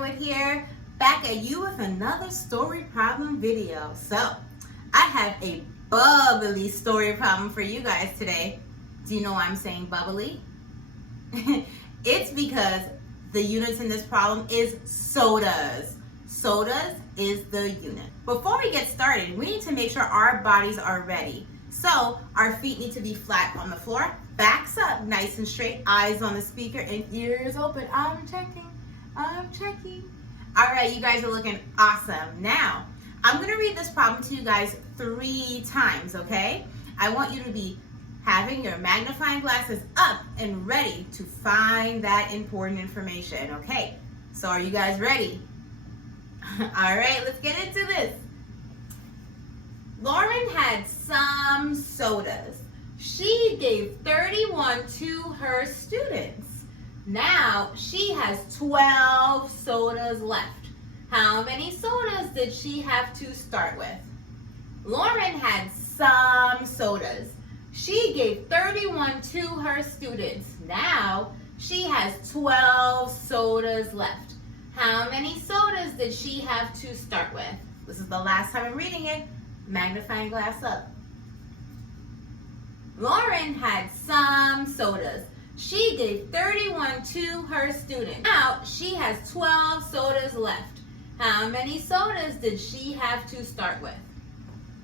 Lauren here, back at you with another story problem video. So, I have a bubbly story problem for you guys today. Do you know why I'm saying bubbly? It's because the units in this problem is sodas. Sodas is the unit. Before we get started, we need to make sure our bodies are ready. So our feet need to be flat on the floor, backs up, nice and straight, eyes on the speaker, and ears open. I'm checking. All right, you guys are looking awesome. Now, I'm gonna read this problem to you guys 3 times, okay? I want you to be having your magnifying glasses up and ready to find that important information, okay? So are you guys ready? All right, let's get into this. Lauren had some sodas. She gave 31 to her students. Now she has 12 sodas left. How many sodas did she have to start with? Lauren had some sodas. She gave 31 to her students. Now she has 12 sodas left. How many sodas did she have to start with? This is the last time I'm reading it. Magnifying glass up. Lauren had some sodas. She gave 31 to her student. Now she has 12 sodas left. How many sodas did she have to start with?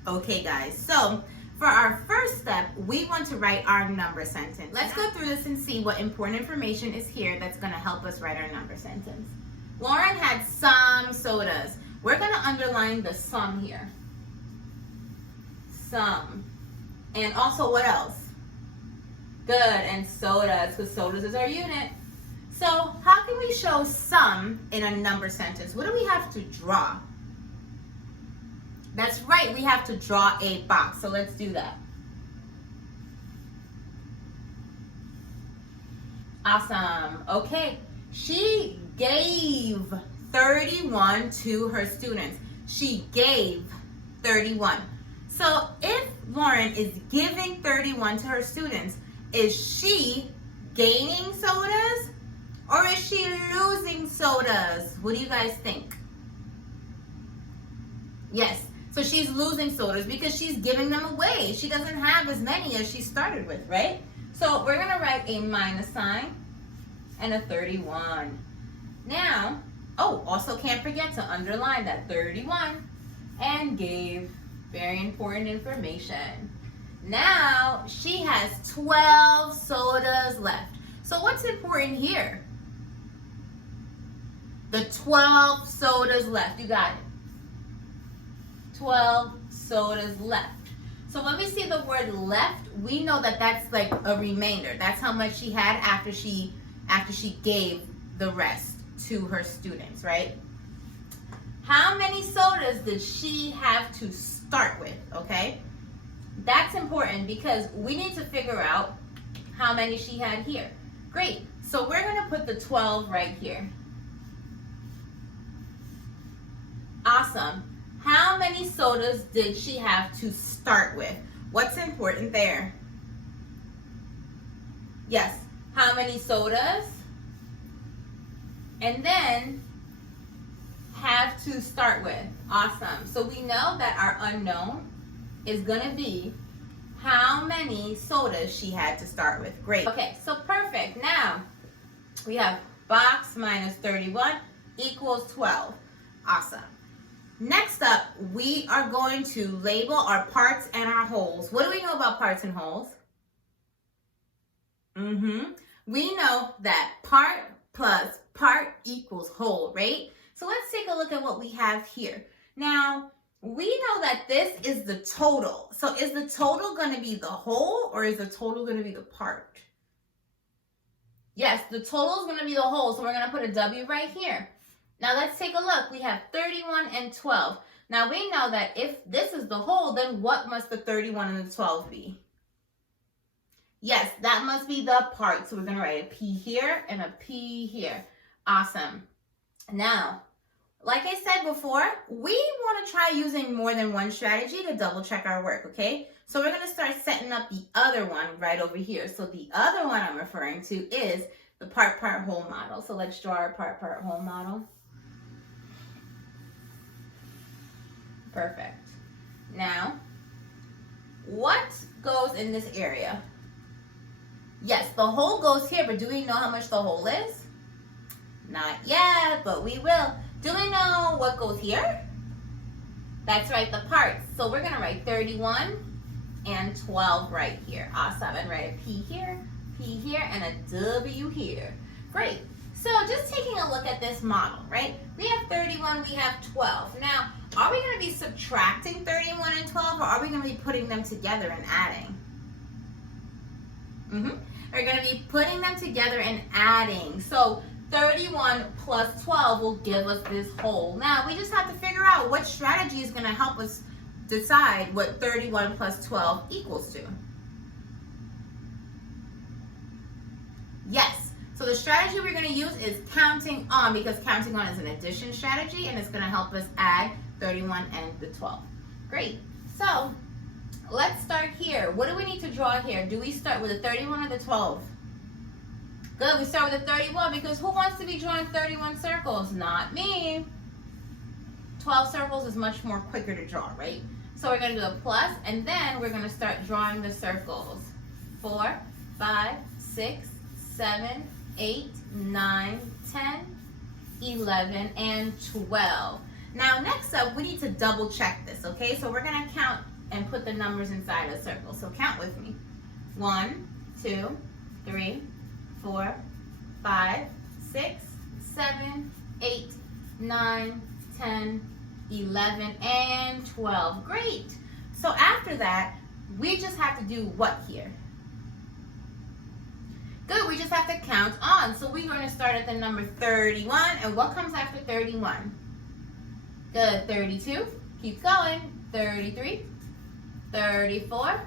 Okay guys, so for our first step, we want to write our number sentence. Let's go through this and see what important information is here that's gonna help us write our number sentence. Lauren had some sodas. We're gonna underline the some here. Some. And also what else? Good, and sodas, because sodas is our unit. So how can we show some in a number sentence? What do we have to draw? That's right, we have to draw a box. So let's do that. Awesome. Okay, she gave 31 to her students. She gave 31. So if Lauren is giving 31 to her students, is she gaining sodas or is she losing sodas? What do you guys think? Yes, so she's losing sodas because she's giving them away. She doesn't have as many as she started with, right? So we're gonna write a minus sign and a 31. Now, also can't forget to underline that 31 and gave. Very important information. Now she has 12 sodas left. So what's important here? The 12 sodas left. You got it. 12 sodas left. So when we see the word left, we know that that's like a remainder. That's how much she had after she gave the rest to her students, right? How many sodas did she have to start with, okay? That's important because we need to figure out how many she had here. Great, so we're gonna put the 12 right here. Awesome. How many sodas did she have to start with? What's important there? Yes, how many sodas? And then have to start with. Awesome. So we know that our unknown is going to be how many sodas she had to start with. Great. Okay, so perfect. Now we have box minus 31 equals 12. Awesome. Next up, we are going to label our parts and our wholes. What do we know about parts and wholes? We know that part plus part equals whole, right? So let's take a look at what we have here. Now, we know that this is the total. So is the total going to be the whole or is the total going to be the part? Yes, the total is going to be the whole. So we're going to put a W right here. Now let's take a look. We have 31 and 12. Now we know that if this is the whole, then what must the 31 and the 12 be? Yes, that must be the part. So we're going to write a P here and a P here. Awesome. Now, like I said before, we want to try using more than one strategy to double check our work, okay? So we're going to start setting up the other one right over here. So the other one I'm referring to is the part-part whole model. So let's draw our part-part whole model. Perfect. Now, what goes in this area? Yes, the hole goes here, but do we know how much the hole is? Not yet, but we will. Do we know what goes here? That's right, the parts. So we're gonna write 31 and 12 right here. Awesome, and write a P here, and a W here. Great. So just taking a look at this model, right? We have 31, we have 12. Now, are we gonna be subtracting 31 and 12, or are we gonna be putting them together and adding? We're gonna be putting them together and adding. So 31 plus 12 will give us this whole. Now, we just have to figure out what strategy is gonna help us decide what 31 plus 12 equals to. Yes, so the strategy we're gonna use is counting on, because counting on is an addition strategy, and it's gonna help us add 31 and the 12. Great, so let's start here. What do we need to draw here? Do we start with the 31 or the 12? Good, we start with the 31, because who wants to be drawing 31 circles? Not me. 12 circles is much more quicker to draw, right? So we're gonna do a plus, and then we're gonna start drawing the circles. 4, 5, 6, 7, 8, 9, 10, 11, and 12. Now next up, we need to double check this, okay? So we're gonna count and put the numbers inside a circle. So count with me. 1, 2, 3, 4, 5, 6, 7, 8, 9, 10, 11, and 12. Great. So after that, we just have to do what here? Good, we just have to count on. So we're going to start at the number 31, and what comes after 31? Good, 32, keep going, 33, 34,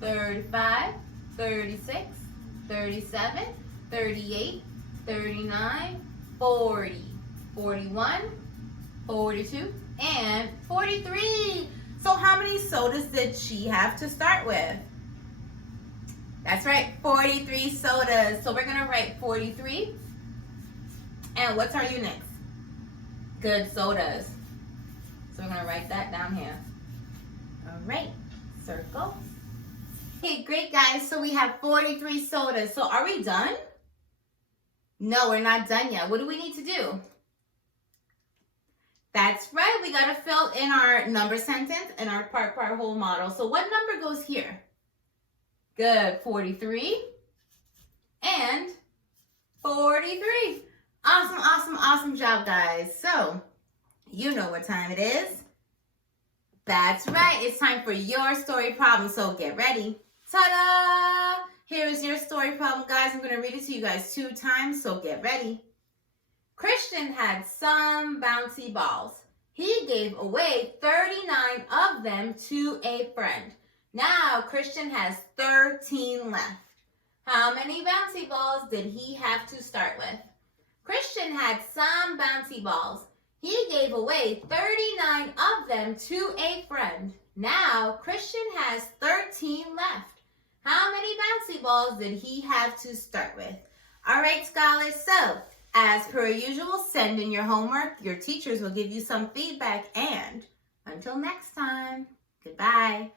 35, 36, 37, 38, 39, 40, 41, 42, and 43. So how many sodas did she have to start with? That's right, 43 sodas. So we're gonna write 43. And what's our units? Good, sodas. So we're gonna write that down here. All right, circle. Okay, great guys, so we have 43 sodas. So are we done? No, we're not done yet. What do we need to do? That's right, we gotta fill in our number sentence and our part whole model. So what number goes here? Good, 43 and 43. Awesome, awesome, awesome job, guys. So, you know what time it is. That's right, it's time for your story problem, so get ready. Ta-da! Here is your story problem, guys. I'm gonna read it to you guys 2 times, so get ready. Christian had some bouncy balls. He gave away 39 of them to a friend. Now, Christian has 13 left. How many bouncy balls did he have to start with? Christian had some bouncy balls. He gave away 39 of them to a friend. Now, Christian has 13 left. How many bouncy balls did he have to start with? All right, scholars, so as per usual, send in your homework. Your teachers will give you some feedback, and until next time, goodbye.